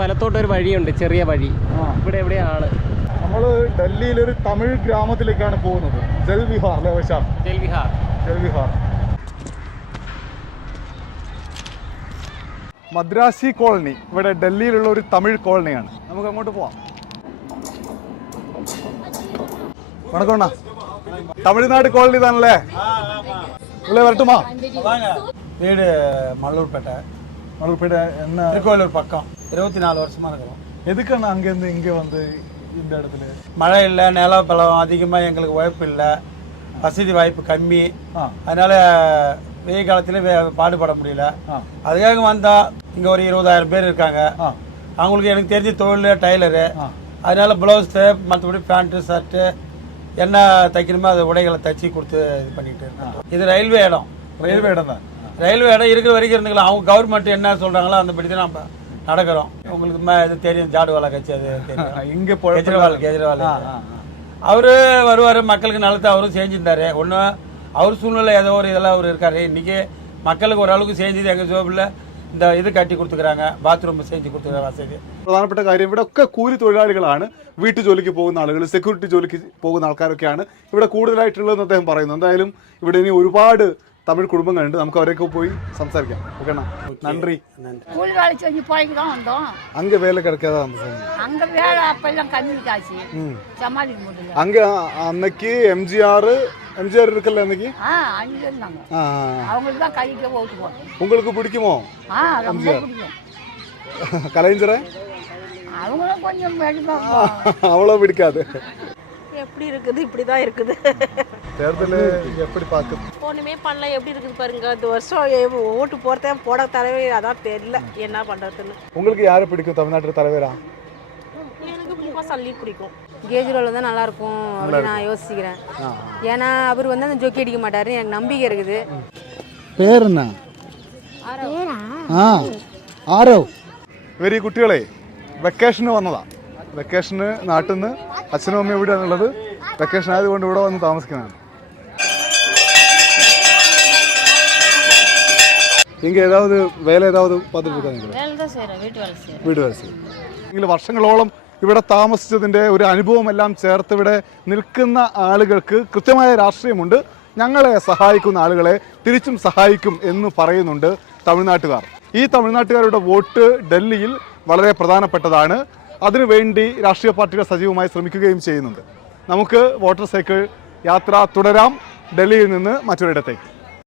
വലത്തോട്ട് ഒരു വഴിയുണ്ട്, ചെറിയ വഴി. ഇവിടെ എവിടെയാണ് നമ്മൾ ഡൽഹിയിലൊരു തമിഴ് ഗ്രാമത്തിലേക്കാണ് പോകുന്നത്. ജൽവിഹാർ അല്ലേ വശാം? ജൽവിഹാർ മദ്രാസി കോളനി ഇവിടെ ഡൽഹിയിലുള്ള ഒരു തമിഴ് കോളനിയാണ്. നമുക്ക് അങ്ങോട്ട് പോവാം. വണക്കണ്ണ, തമിഴ്നാട് കോളനി താനല്ലേ? ഇവിടെ വരട്ടുമാ? வீடு மல்லூர்பேட்டை. மல்லூர்பேட்டை என்ன? திருக்கோயிலூர் பக்கம். 24 வருஷமா இருக்கிறோம். எதுக்கான அங்கேருந்து இங்கே வந்து இந்த இடத்துல? மழை இல்லை, நிலப்பழம் அதிகமாக எங்களுக்கு வாய்ப்பு இல்லை, வசதி வாய்ப்பு கம்மி. அதனால வெயில் காலத்துல பாடுபட முடியல. அதுக்காக வந்தா இங்கே ஒரு 20,000 பேர் இருக்காங்க. அவங்களுக்கு எனக்கு தெரிஞ்ச தொழில் டைலரு. அதனால ப்ளவுஸு, மற்றபடி பேண்ட்டு ஷர்ட்டு என்ன தைக்கணுமோ அது உடைகளை தைச்சி கொடுத்து இது பண்ணிட்டு இருக்கோம். இது ரயில்வே இடம். ரயில்வே இடம் தான். ரயில்வே இடம் இருக்கிற வரைக்கும் இருந்துக்கலாம். அவங்க கவர்மெண்ட் என்ன சொல்றாங்களோ அந்த படி தான் நம்ம நடக்கிறோம். உங்களுக்கு இது தெரியும், ஜாடுவாலா கட்சி அது தெரியும். இங்கே கெஜ்ரிவால் அவரு வருவார், மக்களுக்கு நல்லது அவரும் செஞ்சிருந்தாரு. ஒன்று அவர் சூழ்நிலை ஏதோ ஒரு இதெல்லாம் அவர் இருக்காரு. இன்னைக்கு மக்களுக்கு ஓரளவுக்கு செஞ்சது எங்கள் ஜோபில் இந்த ഇത് കട്ടി കൊടുത്തുക്கிறாங்க, ബാത്റൂം സെഞ്ച് കൊടുത്തുക്கிறாங்க വസതി. പ്രധാനപ്പെട്ട കാര്യം ഇവിടെ ഒക്കെ കൂലി തൊഴിലാളികളാണ്. വീട്ടു ജോലിക്ക് പോകുന്ന ആളുകൾ, സെക്യൂരിറ്റി ജോലിക്ക് പോകുന്ന ആൾക്കാരൊക്കെയാണ് ഇവിടെ കൂടുതലായിട്ടുള്ളതെന്ന് അദ്ദേഹം പറയുന്നു. എന്തായാലും ഇവിടെ ഇനി ഒരുപാട് തമിഴ് കുടുംബങ്ങളുണ്ട്. നമുക്ക് അവരൊക്കെ പോയി സംസാരിക്കാം. ஓகேண்ணா, நன்றி. கூலி வேலை செஞ்சு போய்க்கு தான் வந்தோம். அங்கே வேலை கிடைக்காதா? அங்கே வேலை அப்பெல்லாம் கம்மி காசு, சமாளிக்க முடியல. அங்கே அன்னைக்கு எம்ஜிஆர் இருக்குல்ல அன்னைக்கு? அங்கே இருந்தாங்க. அவங்களுக்கு தான் கைக்கு ஓட்டு போட்டோம். உங்களுக்கு பிடிக்குமோ? ரொம்ப பிடிக்கும். கலைஞரை அவங்களும் கொஞ்சம் அவ்வளோ பிடிக்காது. எப்படி இருக்குது? இப்படி தான் இருக்குது. தேர்தல் எப்படி பார்க்குது? ஒன்றுமே பண்ணல. எப்படி இருக்குது பாருங்க. இந்த வருஷம் ஓட்டு போகிறதே போட தரவே அதான் தெரியல என்ன பண்ணுறதுன்னு. உங்களுக்கு யாரை பிடிக்கும் தமிழ்நாட்டு தலைவரா? எனக்கு பிடிக்கும், சல்லி பிடிக்கும். கேஜ்ரிவால் தான் நல்லா இருக்கும் அப்படின்னு நான் யோசிக்கிறேன். ஏன்னா அவர் வந்து அந்த ஜொக்கி அடிக்க மாட்டாரு, எனக்கு நம்பிக்கை இருக்குது. പേര് എന്നാ? ആരോ. ഇവര് ഈ കുട്ടികളെ വെക്കേഷന് വന്നതാ. വെക്കേഷന് നാട്ടിൽ നിന്ന് അച്ഛനും അമ്മയും എവിടെയാണുള്ളത്? വെക്കേഷൻ ആയതുകൊണ്ട് ഇവിടെ വന്ന് താമസിക്കുന്നതാണ്. இங்கே ஏதாவது வேலை ஏதாவது பார்த்துட்டு இருக்காங்க? വീട് വേല ചെയ്യും. വർഷങ്ങളോളം ഇവിടെ താമസിച്ചതിൻ്റെ ഒരു അനുഭവമെല്ലാം ചേർത്ത് ഇവിടെ നിൽക്കുന്ന ആളുകൾക്ക് കൃത്യമായ രാഷ്ട്രീയമുണ്ട്. ഞങ്ങളെ സഹായിക്കുന്ന ആളുകളെ തിരിച്ചും സഹായിക്കും എന്ന് പറയുന്നുണ്ട് തമിഴ്നാട്ടുകാർ. ഈ തമിഴ്നാട്ടുകാരുടെ വോട്ട് ഡൽഹിയിൽ വളരെ പ്രധാനപ്പെട്ടതാണ്. അതിനുവേണ്ടി രാഷ്ട്രീയ പാർട്ടികൾ സജീവമായി ശ്രമിക്കുകയും ചെയ്യുന്നുണ്ട്. നമുക്ക് വോട്ടർ സൈക്കിൾ യാത്ര തുടരാം ഡൽഹിയിൽ നിന്ന് മറ്റൊരിടത്തേക്ക്.